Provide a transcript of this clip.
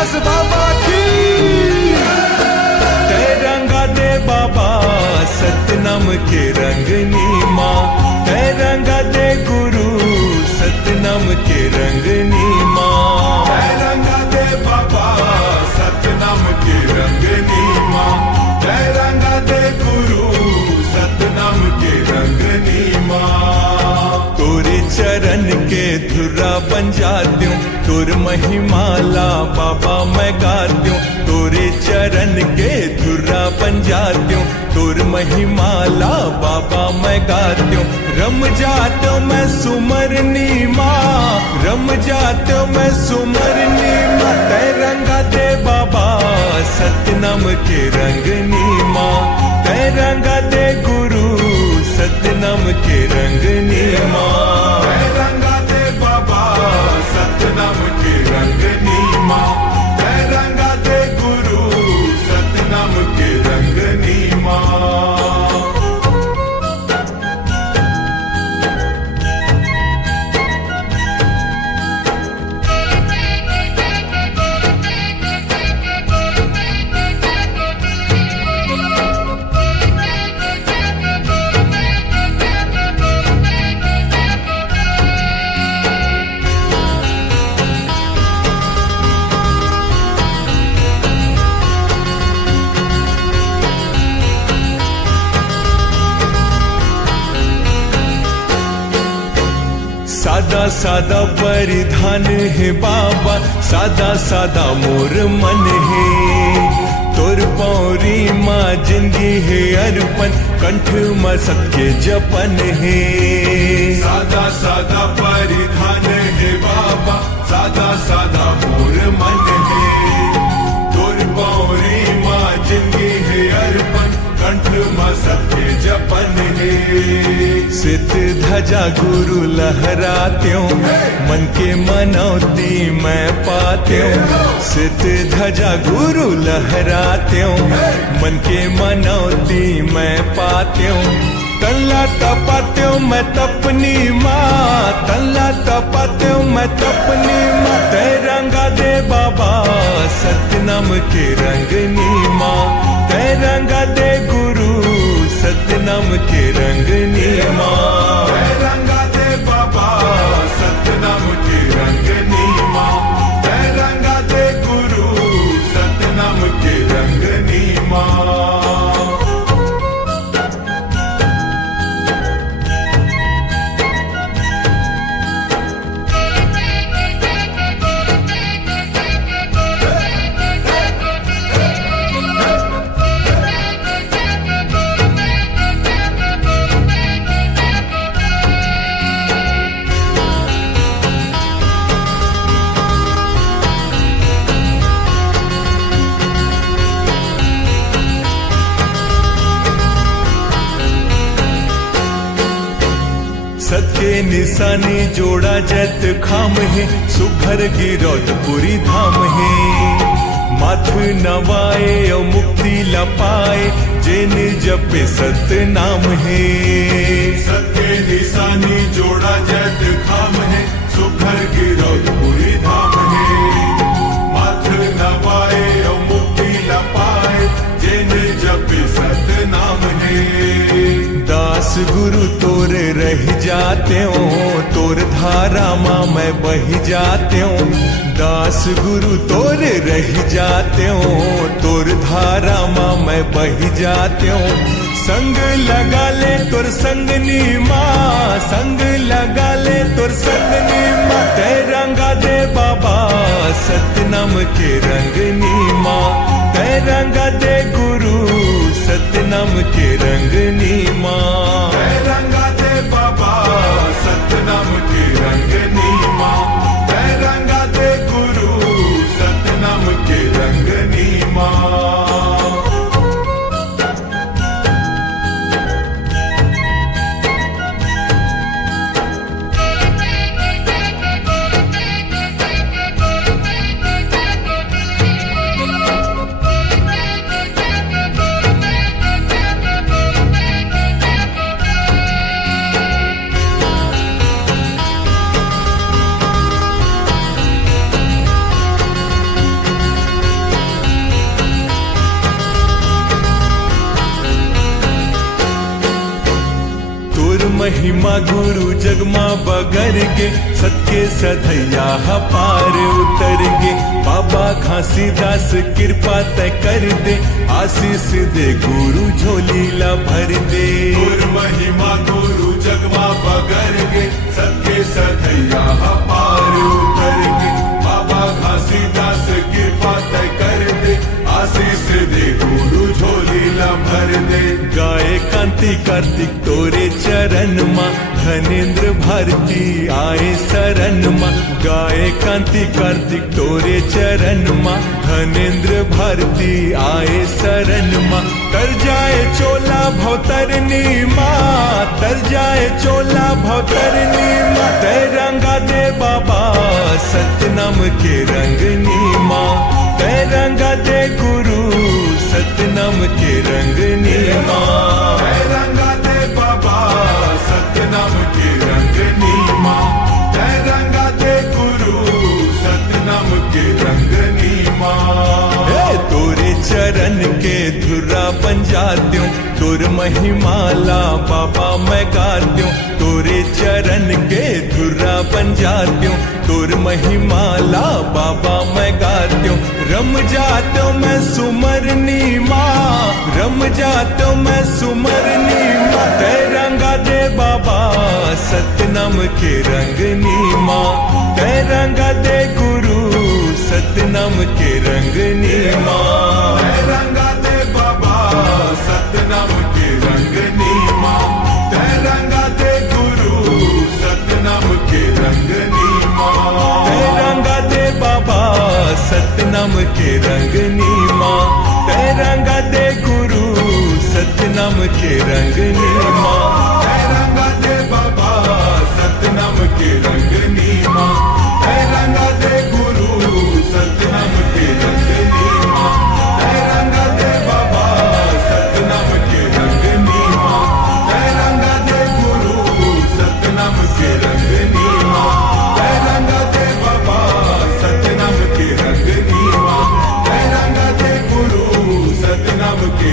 दास बाबा की। रंगा दे बाबा सतनाम के रंगनी माँ, रंगा दे गुरु सतनाम के रंगनी माँ। रंगा दे बाबा सतनाम के रंगनी माँ, रंगा दे गुरु सतनाम के रंगनी माँ। तोरे चरण के धुरा बन जात्यूं, तोर महिमाला बाबा मैं गात्यूं। तोरे चरण के धुरा बन जात्यूं, तोर महिमाला बाबा मैं गात्यूं। रम जात्यूं मैं सुमरनी माँ, रम जात्यूं मैं सुमरनी माँ। तै रंगा दे बाबा सतनाम के रंगनी माँ, तै रंगा दे गुरु सतनाम के रंगनी माँ। रंगा दे बाबा सतनाम के रंगनी माँ, रंगा दे गुरु सतनाम के रंगनी माँ। सादा सादा परिधान है बाबा, सादा सादा मोर मन है। तोर पौरी माँ जिंदगी है अर्पण, कंठ में सबके जपन है। सादा सादा परिधान है बाबा, सादा सादा मोर मन है। तोर पौरी माँ जिंदगी है अर्पण, कंठ में सबके जपन है। सित ध्वजा गुरु लहरात्यों, मन के मनौती मैं पात्यों। सित ध्वजा गुरु लहरात्यों, मन के मनौती मैं पात्यों। तल्ला तपात्यों मैं तपनी माँ, तल्ला तपात्यों मैं तपनी माँ। तै रंगा दे बाबा सतनाम के रंगनी माँ, तै रंगा दे गुरु सतनाम के रंगनी माँ। रंगा दे बाबा सतनाम के रंगनी माँ, रंगा दे गुरु सतनाम के रंगनी माँ। सत्य निशानी जोड़ा जैत खाम है, सुघर गिरौत पुरी धाम है। माथ नवाए और मुक्ति लपाए, जिन जपे सत नाम है। सत्य निशानी जोड़ा जैत खाम है, सुघर गिरौत पुरी धाम है। माथ नवाए और मुक्ति लपाए, जिन जपे सत नाम है। दास गुरु तोर रह जाते हो, तोर धारा माँ मैं बह जाते हूँ। दास गुरु तोर रह जाते हो, तोर धारा माँ मैं बह जाते हूँ। संग लगा ले तोर संगनी माँ, संग लगा ले तोर संगनी माँ। तै रंगा दे बाबा सतनाम के रंगनी माँ, तै रंगा दे गुरु सतनाम के रंगनी माँ। रंगा दे बाबा सतनाम के रंगनी माँ, रंगा दे गुरु सतनाम के रंगनी माँ। महिमा गुरु जगमा बगर गे सत्य सधैया पार उतर गे बाबा घासीदास कृपा तय कर दे आशीष दे गुरु झोली ला भर दे गुर महिमा गुरु जगमा बगर गे सत्य सधैया पार उतर गे बाबा घासीदास कृपा तय कर दे आशीष दे गुरु झोली ला भर दे गाए कांति कार्तिक तोरे चरण मा धनेन्द्र भारती आए शरण मा गाए कांति कार्तिक तोरे चरण मा धनेन्द्र भारती आए शरण मा तर जाए चोला भवतरनी माँ तर जाए चोला भवतरनी माँ तय रंगा दे बाबा सतनाम के रंगनी माँ तय रंगा दे गुरु सतनाम के रंगनी माँ तय रंगा दे बाबा सतनाम के रंगनी माँ तय रंगा दे गुरु सतनाम के रंगनी माँ तोरे चरण के धुरा बन जात्यूं तोर महिमाला बाबा मैं गात्यूं तोरे चरण के धुरा बन जात्यूं तोर महिमाला बाबा मैं गात्यूं रम जात्यूं मैं सुमरनी माँ रम जात्यूं मैं सुमरनी माँ तय रंगा दे बाबा सतनाम के रंगनी माँ तय रंगा दे गुरु सतनाम के रंगनी माँ तय रंगा दे बाबा सतनाम के रंगनी माँ तय रंगा दे गुरु सतनाम के रंगनी माँ तय रंगा दे बाबा सतनाम के रंगनी माँ तय रंगा दे गुरु सतनाम के रंगनी माँ तय रंगा दे बाबा सतनाम के रंगनी माँ तय रंगा दे गुरु सतनाम के रंगनी माँ तय रंगा दे बाबा सतनाम के रंगनी माँ तय रंगा दे गुरु सतनाम के रंगनी माँ तय रंगा दे बाबा सतनाम के रंगनी माँ तय रंगा दे गुरु सतनाम के